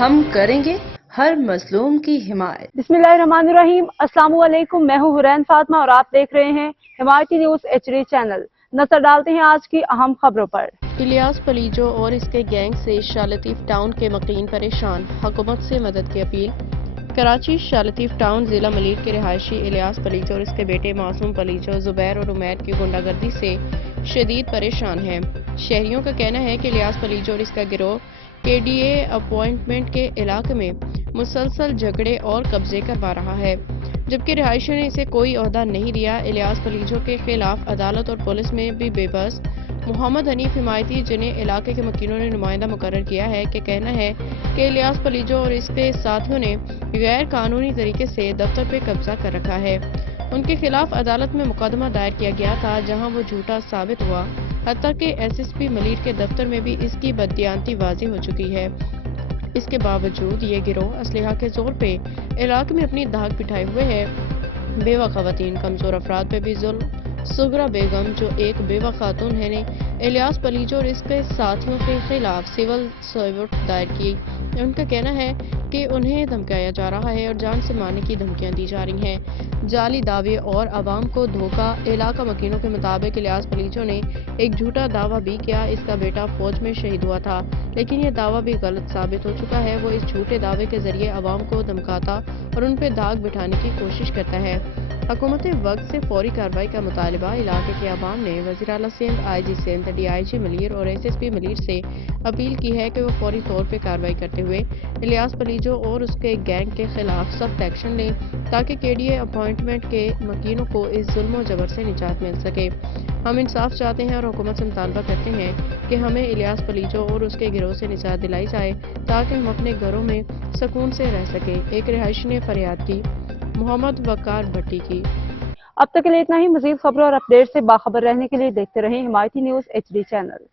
ہم کریں گے ہر مظلوم کی حمایت۔ بسم اللہ الرحمن الرحیم۔ السلام علیکم، میں ہوں حرین فاطمہ اور آپ دیکھ رہے ہیں حمایتی نیوز HD چینل۔ نظر ڈالتے ہیں آج کی اہم خبروں پر۔ الیاس پلیجو اور اس کے گینگ سے شاہ لطیف ٹاؤن کے مقیم پریشان، حکومت سے مدد کی اپیل۔ کراچی شاہ لطیف ٹاؤن ضلع ملیر کے رہائشی الیاس پلیجو اور اس کے بیٹے معصوم پلیجو زبیر اور عمیر کی غنڈہ گردی سے شدید پریشان ہیں۔ شہریوں کا کہنا ہے کہ الیاس پلیجو اور اس کا گروہ KDA اپوائنٹمنٹ کے علاقے میں مسلسل جھگڑے اور قبضے کروا رہا ہے، جبکہ رہائشیوں نے اسے کوئی عہدہ نہیں دیا۔ الیاس پلیجو کے خلاف عدالت اور پولیس میں بھی بے بس محمد حنیف حمایتی، جنہیں علاقے کے مکینوں نے نمائندہ مقرر کیا ہے، کہ کہنا ہے کہ الیاس پلیجو اور اس کے ساتھیوں نے غیر قانونی طریقے سے دفتر پہ قبضہ کر رکھا ہے۔ ان کے خلاف عدالت میں مقدمہ دائر کیا گیا تھا، جہاں وہ جھوٹا ثابت ہوا، حتیٰ کہ SSP ملیر کے دفتر میں بھی اس کی بددیانتی واضح ہو چکی ہے۔ اس کے باوجود یہ گروہ اسلحہ کے زور پہ علاقے میں اپنی دھاک بٹھائے ہوئے ہے۔ بیوہ خواتین، کمزور افراد پہ بھی ظلم۔ سغرا بیگم، جو ایک بیوہ خاتون ہے، نے الیاس پلیجو اور اس کے ساتھیوں کے خلاف سول سوٹ دائر کی۔ ان کا کہنا ہے کہ انہیں دھمکایا جا رہا ہے اور جان سے مارنے کی دھمکیاں دی جا رہی ہیں۔ جعلی دعوے اور عوام کو دھوکہ۔ علاقہ مکینوں کے مطابق الیاس پلیجو نے ایک جھوٹا دعویٰ بھی کیا اس کا بیٹا فوج میں شہید ہوا تھا، لیکن یہ دعویٰ بھی غلط ثابت ہو چکا ہے۔ وہ اس جھوٹے دعوے کے ذریعے عوام کو دھمکاتا اور ان پہ داغ بٹھانے کی کوشش کرتا ہے۔ حکومت وقت سے فوری کارروائی کا مطالبہ۔ علاقے کے عوام نے وزیر اعلیٰ سندھ، IG سندھ، DIG ملیر اور SSP ملیر سے اپیل کی ہے کہ وہ فوری طور پہ کارروائی کرتے ہوئے الیاس پلیجو اور اس کے گینگ کے خلاف سخت ایکشن لیں، تاکہ KDA اپوائنٹمنٹ کے مکینوں کو اس ظلم و جبر سے نجات مل سکے۔ ہم انصاف چاہتے ہیں اور حکومت سے مطالبہ کرتے ہیں کہ ہمیں الیاس پلیجو اور اس کے گروہ سے نجات دلائی جائے، تاکہ ہم اپنے گھروں میں سکون سے رہ سکیں۔ ایک رہائشی نے فریاد کی۔ محمد وقار بھٹی کی۔ اب تک کے لیے اتنا ہی۔ مزید خبروں اور اپڈیٹ سے باخبر رہنے کے لیے دیکھتے رہیں حمایتی نیوز HD چینل۔